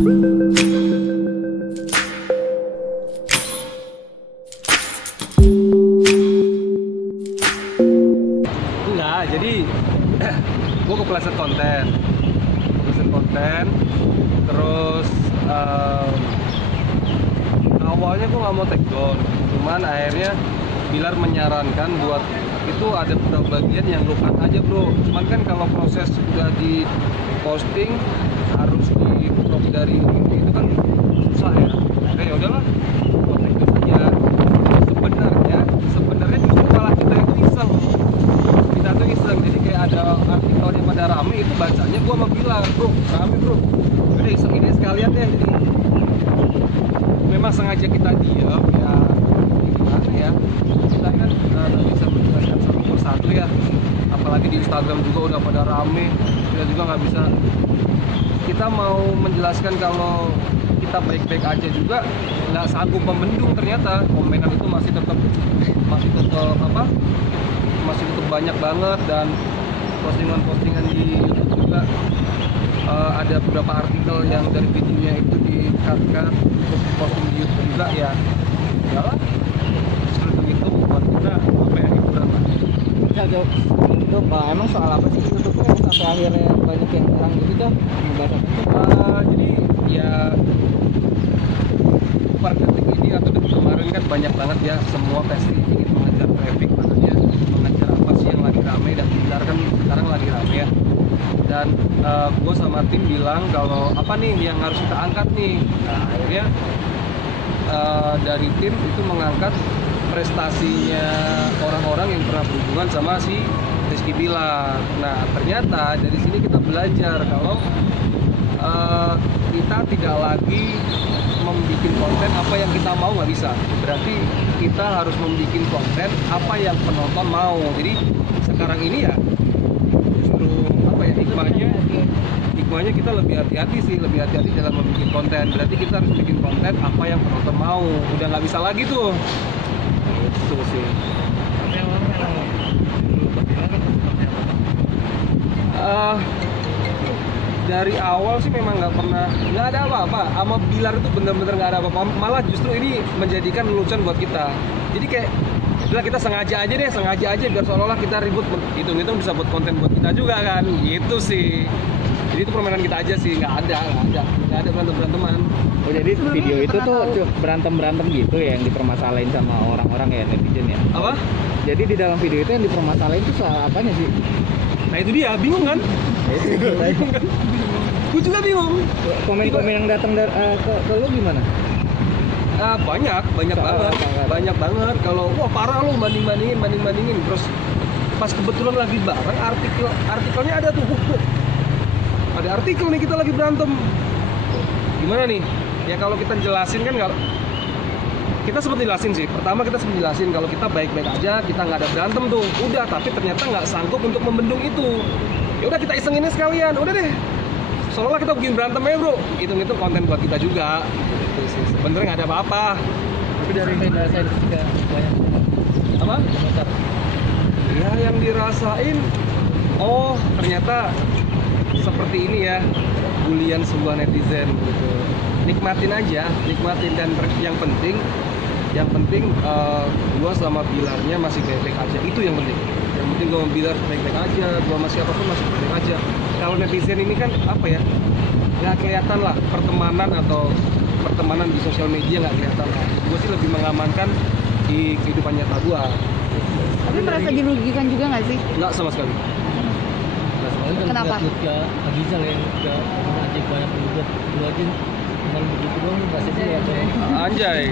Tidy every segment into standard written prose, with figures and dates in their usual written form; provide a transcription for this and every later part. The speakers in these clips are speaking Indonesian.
Enggak, jadi gue ke Pleset konten, terus awalnya gue nggak mau take down, cuman akhirnya Bilar menyarankan buat itu ada beberapa bagian yang lu cut aja bro. Cuman kan kalau proses udah di posting harus di crop dari itu kan susah ya. Akhirnya ya udahlah, gue take down aja. Sebenarnya justru malah kita itu iseng. Jadi kayak ada artikelnya pada rame itu bacanya gue sama Bilar, bro rame bro. Udah iseng ini sekalian deh. Jadi memang sengaja kita diam ya. Gimana ya? Kita kan nggak bisa menjelaskan satu persatu ya. Apalagi di Instagram juga udah pada rame. Kita juga nggak bisa. Kita mau menjelaskan kalau kita baik-baik aja juga nggak sanggup membendung, ternyata komenan itu masih tetap banyak banget, dan postingan di YouTube juga ada beberapa artikel yang dari videonya itu di-cut terus diposting di YouTube juga ya. Yalah, justru itu buat kita apa ya, hiburan lah. Ya Jok, emang soal apa sih YouTube-nya sampai akhirnya banyak yang orang gitu Jok ngebahas itu? Jadi ya per detik ini atau detik kemarin kan banyak banget ya, semua pasti ingin mengejar traffic, makanya mengejar apa sih yang lagi rame, dan Bilar kan sekarang lagi rame ya. Dan gue sama tim bilang kalau apa nih yang harus kita angkat nih. Nah akhirnya dari tim itu mengangkat prestasinya orang-orang yang pernah berhubungan sama si Rizky Bilar. Nah ternyata dari sini kita belajar kalau kita tidak lagi membuat konten apa yang kita mau, nggak bisa. Berarti kita harus membuat konten apa yang penonton mau. Jadi sekarang ini ya justru apa ya, hikmahnya kita lebih hati-hati dalam membuat konten. Berarti kita harus bikin konten apa yang penonton mau. Udah nggak bisa lagi tuh. Itu sih. Dari awal sih memang nggak ada apa-apa sama Bilar, itu bener-bener nggak ada apa-apa, malah justru ini menjadikan lelucon buat kita. Jadi kayak udah kita sengaja aja biar seolah-olah kita ribut, hitung-hitung bisa buat konten buat kita juga kan, gitu sih. Jadi itu permainan kita aja sih, nggak ada berantem-beranteman. Oh jadi video itu tuh berantem gitu ya, yang dipermasalahin sama orang-orang ya, netizen ya? Apa? Jadi di dalam video itu yang dipermasalahin itu soal apanya sih? Nah itu dia, bingung kan? Gue juga bingung. Komen-komen yang datang ke lu gimana? Banyak banget. Kalau wah parah lu bandingin. Terus pas kebetulan lagi bareng artikelnya ada tuh. Ada artikel nih kita lagi berantem. Gimana nih? Ya kalau kita jelasin kan, kalau kita sempat jelasin sih. Pertama kita sempat jelasin kalau kita baik-baik aja, kita nggak ada berantem tuh. Udah, tapi ternyata nggak sanggup untuk membendung itu. Ya udah kita isengin sekalian. Udah deh. Seolah kita bikin berantem ya bro. Hitung-hitung konten buat kita juga. Gitu sih. Sebenarnya nggak ada apa-apa. Tapi dari saya juga banyak apa? komentar. Ya yang dirasain, oh ternyata seperti ini ya, bulian sebuah netizen gitu. Nikmatin dan yang penting gua sama Bilarnya masih baik-baik aja, itu yang penting gua sama Bilar baik-baik aja, gua sama siapapun masih baik-baik aja. Kalau netizen ini kan apa ya, nggak kelihatan lah pertemanan di sosial media, nggak kelihatan lah. Gua sih lebih mengamankan di kehidupan nyata gua. Tapi merasa dirugikan juga nggak sih? Nggak sama sekali. Kenapa? Agizal yang udah ngajak banyak pengikut, lu aja cuma begitu doang ngasih dia ya. Anjay,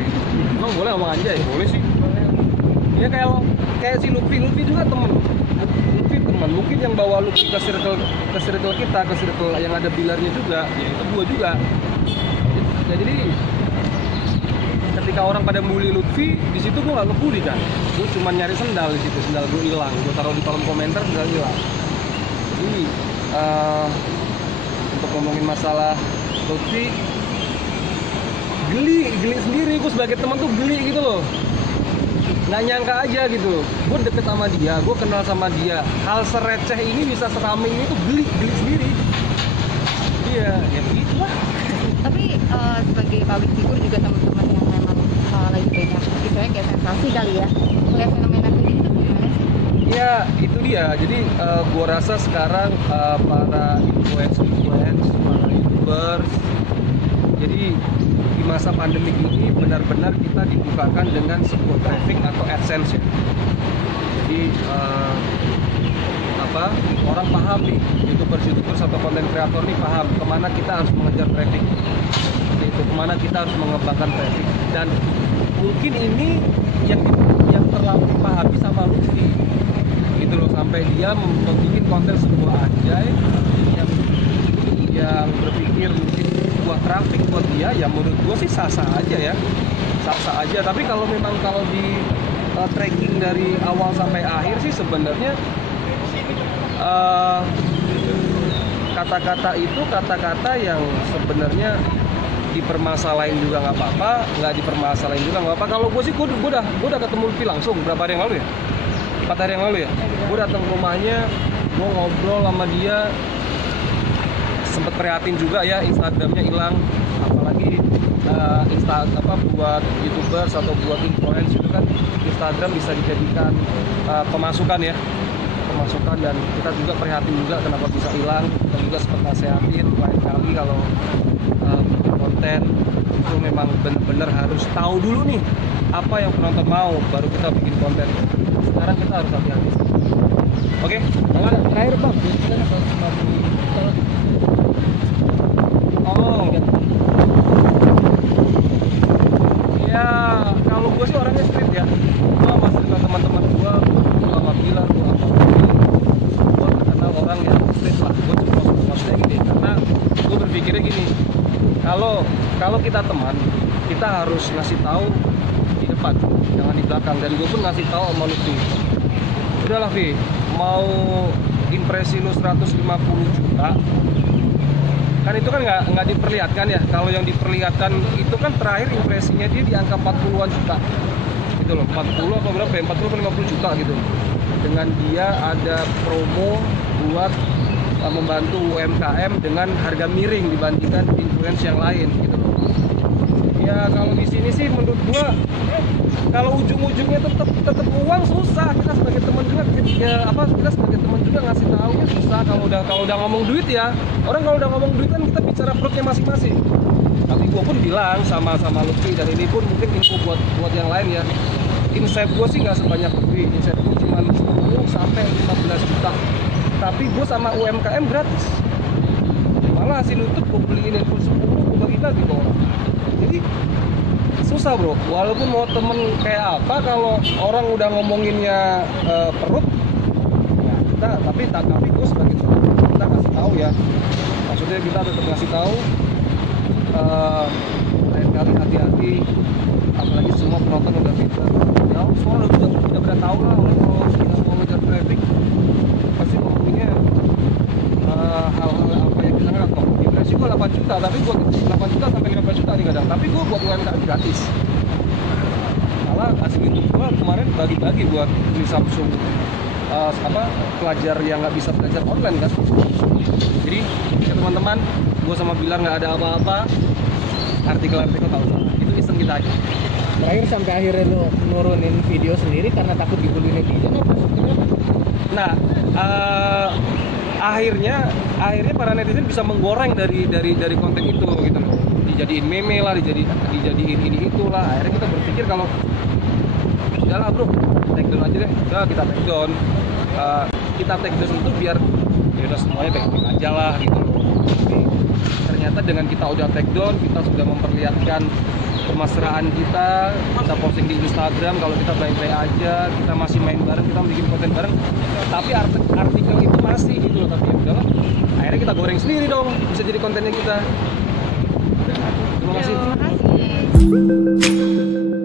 emang boleh ngomong anjay? Boleh sih. Ya kayak si Lutfi juga temen. Mungkin yang bawa Lutfi ke circle kita, ke circle yang ada Bilarnya juga, ya itu gua juga. Ya jadi ketika orang pada bully Lutfi, di situ gua nggak ngebully kan. Gua cuma nyari sendal di situ, sendal gua hilang. Gua taruh di kolom komentar, sendal hilang. Jadi untuk ngomongin masalah Lutfi, geli sendiri. Gue sebagai teman tuh geli gitu loh, nggak nyangka aja gitu. Gue deket sama dia, gue kenal sama dia, hal sereceh ini bisa serame ini tuh geli sendiri. Iya, ya begitulah. Tapi public figure juga teman-teman yang memang lagi banyak istilahnya kayak sensasi kali ya, melihat fenomena kayak gitu gimana sih? Ya itu dia. Jadi gua rasa sekarang para influence, para youtubers, jadi di masa pandemi ini benar-benar kita dibukakan dengan sebuah traffic atau AdSense ya. Jadi orang paham nih, youtubers atau konten kreator nih paham kemana kita harus mengejar traffic, itu kemana kita harus mengembangkan traffic. Dan mungkin ini yang terlalu dipahami sama Lutfi gitu loh, sampai dia membuat konten sebuah ajaib yang berpikir mungkin buat traffic buat dia, ya menurut gua sih sah-sah aja ya, sah-sah aja. Tapi kalau di tracking dari awal sampai akhir sih sebenarnya kata-kata itu kata-kata yang sebenarnya dipermasalahin juga nggak apa-apa, nggak dipermasalahin juga nggak apa-apa. Kalau gue sih gue udah ketemu Lutfi langsung berapa hari yang lalu ya, 4 hari yang lalu ya. Gue datang ke rumahnya, gue ngobrol sama dia, sempet prihatin juga ya, Instagramnya hilang. Apalagi buat youtubers atau buat influencer itu kan Instagram bisa dijadikan pemasukan ya, dan kita juga prihatin juga kenapa bisa hilang. Kita juga sempat nasehatin lain kali kalau bikin konten itu memang benar-benar harus tahu dulu nih apa yang penonton mau baru kita bikin konten. Sekarang kita harus hati-hati. Oke, Terakhir bang, ya kalau gue sih orangnya street ya. Gue masih dengan teman-teman gue lama bilang gue terkenal orang yang street lah. Gue cuma maksudnya gini, karena gue berpikirnya gini, kalau kita teman, kita harus ngasih tahu di depan, jangan di belakang. Dan gue pun ngasih tahu sama Lutfi, udahlah Vi, mau impresi lu 150 juta kan itu kan nggak diperlihatkan ya. Kalau yang diperlihatkan itu kan terakhir impresinya dia di angka 40-an juta gitu loh, 40 atau berapa ya, 40 atau 50 juta gitu, dengan dia ada promo buat membantu UMKM dengan harga miring dibandingkan influencer yang lain gitu loh. Ya kalau di sini sih menurut gua kalau ujung-ujungnya tetap uang susah. Kita sebagai teman juga kita sebagai teman juga ngasih tahunya susah. Kalau udah ngomong duit ya, orang kalau udah ngomong duit kan kita bicara perutnya masing-masing. Tapi gua pun bilang sama Lutfi, dan ini pun mungkin info buat yang lain ya, insight gua sih nggak sebanyak Lutfi, insight gua cuma 10 sampai 15 juta. Tapi gua sama UMKM gratis, malah hasil YouTube gua beliin handphone 10 gua bagi-bagi ke orang. Jadi susah bro, walaupun mau temen kayak apa, kalau orang udah ngomonginnya perut ya tapi gue sebagai teman kita kasih tahu ya, maksudnya kita tetap ngasih tahu lain kali hati-hati. Apalagi semua penonton udah pintar ya, semua udah pada tahu lah, orang kalau kita mau ngejar traffic pasti ngomongnya hal-hal apa yang bisa nggak kok. Impresi gue 8 juta, tapi gue 8 juta sampai 15 juta nih kadang, tapi gue buat UMKM gratis. Malah hasil YouTube gue kemarin bagi-bagi buat beli Samsung pelajar yang nggak bisa belajar online kan. Jadi ya teman-teman, gue sama bilang nggak ada apa-apa, artikel-artikel tahu salah, itu iseng kita aja. terakhir sampai akhirnya lo nurunin video sendiri karena takut dibully netizen apa? Nah, akhirnya para netizen bisa menggoreng dari konten itu gitu loh, dijadiin meme lah, dijadiin ini itulah. Akhirnya kita berpikir kalau udahlah bro, take down aja deh, udah kita take down. Kita take down itu biar ya udah semuanya baik-baik aja lah gitu loh. Tapi ternyata dengan kita udah take down, kita sudah memperlihatkan kemesraan kita posting di Instagram kalau kita baik-baik aja, kita masih main bareng, kita bikin konten bareng, tapi artikel itu masih gitu loh. Tapi ya udahlah, akhirnya kita goreng sendiri dong, bisa jadi kontennya kita. Terima kasih. Terima kasih.